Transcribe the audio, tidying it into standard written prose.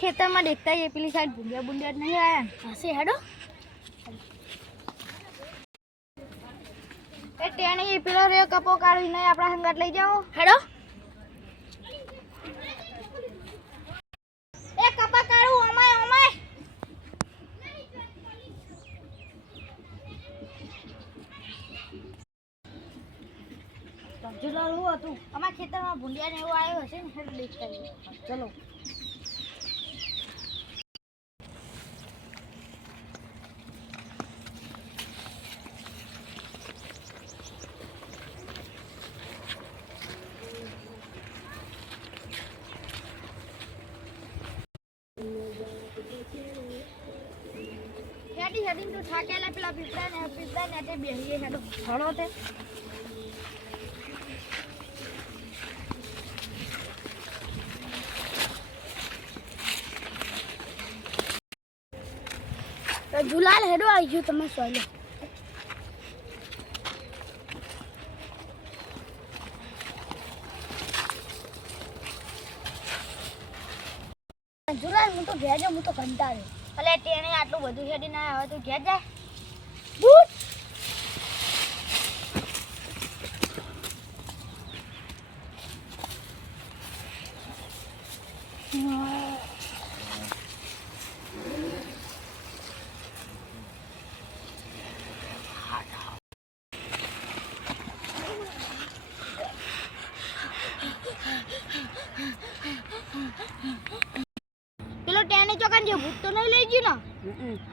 ખેતરમાં દેખતા એ પેલી સાઈડ ભૂંડિયા બુંડિયા નહીં આયા હશે હેડો એ ટેણી પેલો રે કપો કાઢીને આપણા સંગાત લઈ જાઓ હેડો એ કપા કાઢું અમાય અમાય જુલાલ હું હતું અમારા ખેતરમાં ભૂંડિયા ને એવું આવ્યો હશે ને હેડ દેખતા ચલો હેડી હેડી તો થાકેલા પેલા પીપળા ને તે બેહીએ હેડો હળો તે જુલાલ હેડો આવી ગયો તમે સોયલો જુલાલ હું તો ઘેર જાઉં હું તો કંટાળ્યો અલે ટેણે આટલું બધું હેડી ના આવે તું ઘેર જા બૂટ પેલો ટેણે ચોકાન જે ભૂત તો નહીં લઈ ગયું ને